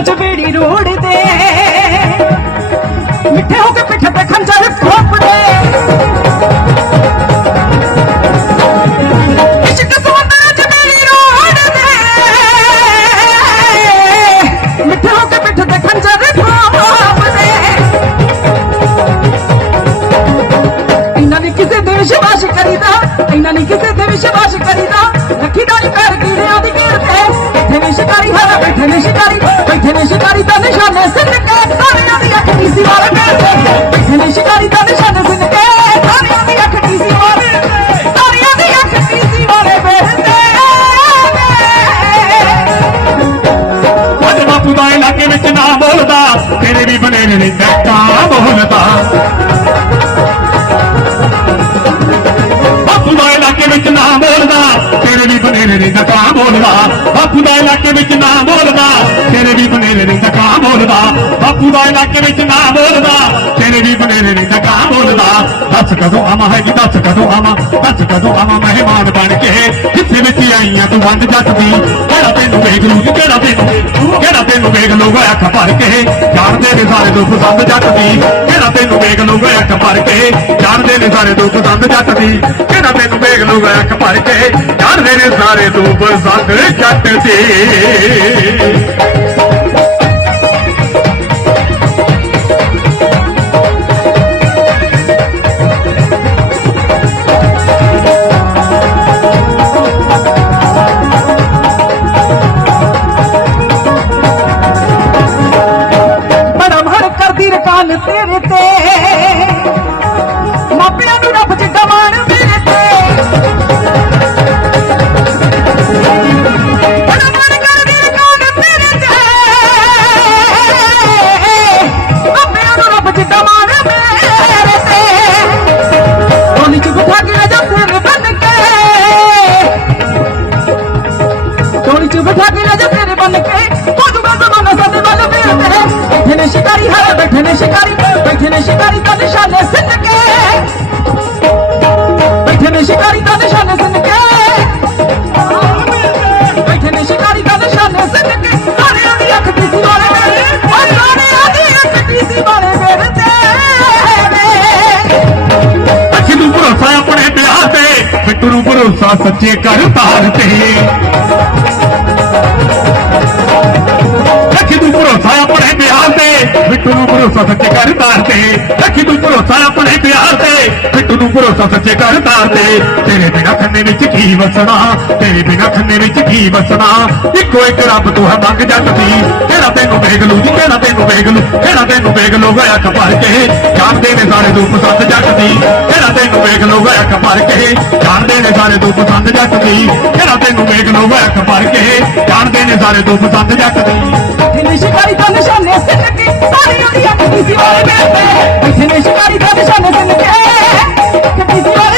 ਸਮੁੰਦਰਾਂ 'ਚ ਬੇੜੀ ਰੋੜਦੇ ਮਿੱਠੇ ਹੋ ਕੇ ਪਿੱਠ ਤੇ ਖੰਜਰ ਖੋਪਦੇ ਕੇ ਪਿੱਠ ਤੇ ਖੰਜਰ ਇਹਨਾਂ ਨੇ ਕਿਸੇ ਦੇ ਵਿਸ਼ਵਾਸ ਕਰੀਦਾ, ਇਹਨਾਂ ਨੇ ਕਿਸੇ ਦੇ ਵਿਸ਼ਵਾਸ ਕਰੀਦਾ। ਰੱਖੀ ਦਾ ਕਰ ਕੀੜਿਆਂ ਦੀ ਘੇਰ ਤੇ। ਇੱਥੇ ਨੇ ਸ਼ਿਕਾਰੀ ਹਾਰਾ, ਬੈਠੇ ਨੇ ਸ਼ਿਕਾਰੀ ਬੈਠੇ ਸ਼ਿਕਾਰੀ ਦਾ ਨਿਸ਼ਾਨੇ ਸਿਰ ਕੇ ਸਾਰਿਆਂ ਦੀ ਅੱਖ ਨੀਸੀ ਵਾਲੇ ਬੈਠੇ ਨੇ ਸ਼ਿਕਾਰੀ ਦਾ ਨਿਸ਼ਾਨੇ ਸਿਰ ਕੇ ਸਾਰਿਆਂ ਦੀ ਅੱਖ ਨੀਸੀ ਵਾਲੇ ਸਾਰਿਆਂ ਦੀ ਅੱਖ ਨੀਸੀ ਵਾਲੇ ਬੈਠੇ ਅੱਜ ਬਾਪੂ ਦਾ ਇਲਾਕੇ ਵਿੱਚ ਨਾ ਬੋਲਦਾ, ਤੇਰੇ ਵੀ ਬਣੇ ਨੇ ਟੱਕਾ ਬੋਲਦਾ। ਬਾਪੂ ਦਾ ਇਲਾਕੇ ਵਿੱਚ ਨਾ ਬੋਲਦਾ, ਤੇਰੇ ਵੀ ਬਣੇ ਨੇ ਟੱਕਾ ਬੋਲਦਾ। ਬਾਪੂ ਦਾ ਇਲਾਕੇ ਵਿੱਚ ਨਾ ਬੋਲਦਾ ਤੇਰੇ ਵੀ ਬਣੇ ਨੇ ਟੱਕਾ ਬੋਲਦਾ। ਬਾਪੂ ਦਾ ਇਲਾਕੇ ਵਿੱਚ ਨਾ ਬੋਲਦਾ। ਤੇਰੇ ਵੀ ਬਣੇ ਨੇ ਟੱਕਾ ਬੋਲਦਾ। ਦੱਸ ਕਦੋਂ ਆਵਾਂ ਹੈ ਕਿ ਦੱਸ ਕਦੋਂ ਆਵਾਂ, ਦੱਸ ਕਦੋਂ ਆਵਾਂ ਮਹਿਮਾਨ ਬਣ ਕੇ। ਕਿੱਥੇ ਵਿੱਚ ਆਈਆਂ ਤੂੰ ਵੰਡ ਜੱਟ ਦੀ। ਕਿਹੜਾ ਤੈਨੂੰ ਵੇਖ ਲੂ ਕਿਹੜਾ ਤੈਨੂੰ ਕਿਹੜਾ ਤੈਨੂੰ ਵੇਖ ਲੂਗਾ ਅੱਖ ਭਰ ਕੇ। ਜਾਣਦੇ ਨੇ ਸਾਰੇ ਦੁੱਖ ਸੰਦ ਜੱਟ ਦੀ। ਕਿਹੜਾ ਤੈਨੂੰ ਵੇਖ ਲੂਗਾ ਅੱਖ ਭਰ ਕੇ। ਜਾਣਦੇ ਨੇ ਸਾਰੇ ਦੁੱਖ ਸੰਦ ਜੱਟ ਦੀ। ਕਿਹੜਾ ਤੈਨੂੰ ਵੇਖ ਲੂਗਾ ਅੱਖ ਭਰ ਕੇ। ਜਾਣਦੇ ਨੇ ਸਾਰੇ ਦੁੱਖ ਸੰਦ ਜੱਟ ਦੀ। ਕਰਦੀ ਰਕਾਨ ਤੇਰੇ ਤੇ। ਮਾਪਿਆਂ ਨੂੰ ਰੱਬ ਚ ਗਵਾਣ ਮੇਰੇ ਤੇ। ਬੜਾ ਭੜ ਕਰਦੀ ਰਕਾਨ ਤੇਰੇ ਤੇ। ਮਾਪਿਆਂ ਨੂੰ ਰੱਬ ਚ ਗਵਾਣ ਮੇਰੇ ਤੇ। ਢੋਲੀ ਚ ਬਿਠਾ ਕੇ ਰਾਜਾ ਸਿਰ ਬਨ ਕੇ। ਢੋਲੀ ਚ ਬਿਠਾ ਕੇ ਰਾਜਾ ਨੇ ਸ਼ਿਕਾਰੀ ਬੈਠੇ ਨੇ ਸ਼ਿਕਾਰੀ ਦਾ ਨਿਸ਼ਾਨੇ ਸਿੰਨ ਕੇ। ਬੈਠੇ ਨੇ ਸ਼ਿਕਾਰੀ ਦਾ ਨਿਸ਼ਾਨੇ ਸਿੰਨ ਕੇ। ਬੈਠੇ ਨੇ ਸ਼ਿਕਾਰੀ ਦਾ ਨਿਸ਼ਾਨੇ ਸਿੰਨ ਕੇ। ਸਾਰਿਆਂ ਦੀ ਅੱਖ ਦੀ ਸੀ ਮੇਰੇ ਉਹ ਸਾਰਿਆਂ ਦੀ ਅੱਖ ਦੀ ਸੀ ਮੇਰੇ ਤੇ ਅੱਖੀ ਨੂੰ ਭਰੋਸਾ ਆਪਣੇ ਪਿਆਰ ਤੇ, ਫਿੱਟ ਨੂੰ ਭਰੋਸਾ ਸੱਚੇ ਕਰ ਤਾਰ ਤੇ। ਭਰੋਸਾ ਸੱਚੇ ਕਰ ਤਾਰ ਤੇ ਅੱਖੀ ਨੂੰ ਭਰੋਸਾ ਆਪਣੇ ਪਿਆਰ ਤੇ। ਮਿੱਟੂ ਭਰੋਸਾ ਸੱਚੇ ਕਰ ਤਾਰ ਤੇ। ਤੇਰੇ ਬਿਨਾ ਖੰਨੇ ਵਿੱਚ ਕੀ ਵਸਣਾ? ਤੇਰੇ ਬਿਨਾ ਖੰਨੇ ਵਿੱਚ ਕੀ ਵਸਣਾ? ਇੱਕੋ ਇੱਕ ਰੱਬ ਤੂੰ ਹੈ ਮੰਗ ਜੱਟ ਦੀ। ਕਿਹੜਾ ਤੈਨੂੰ ਵੇਖ ਲੂ ਜੀ, ਕਿਹੜਾ ਤੈਨੂੰ ਵੇਖ ਲੂ? ਕਿਹੜਾ ਤੈਨੂੰ ਵੇਖ ਲੂ ਗਿਆ ਭਰ ਕੇ? ਜਾਣਦੇ ਨੇ ਸਾਰੇ ਤੂੰ ਪਸੰਦ ਜੱਟ ਦੀ। ਕਿਹੜਾ ਤੈਨੂੰ ਵੇਖ ਲੂ ਗਿਆ ਭਰ ਕੇ? ਜਾਣਦੇ ਨੇ ਸਾਰੇ ਤੂੰ ਪਸੰਦ ਜੱਟ ਦੀ। ਕਿਹੜਾ ਤੈਨੂੰ ਵੇਖ ਲੂ ਗਿਆ ਭਰ ਕੇ? ਜਾਣਦੇ ਨੇ ਸਾਰੇ ਤੂੰ ਪਸੰਦ ਜੱਟ ਦੀ। ਬੈਠੇ ਨੇ ਨਿਸ਼ਾਨੇ ਸਿੰਨ ਕੇ ਸਾਰਿਆਂ ਦੀ ਅੱਖ ਵਾਲੇ ਮੇਰੇ ਤੇ ਬੈਠੇ ਨੇ ਨਿਸ਼ਾਨੇ ਸਿੰਨ ਕੇ Thank.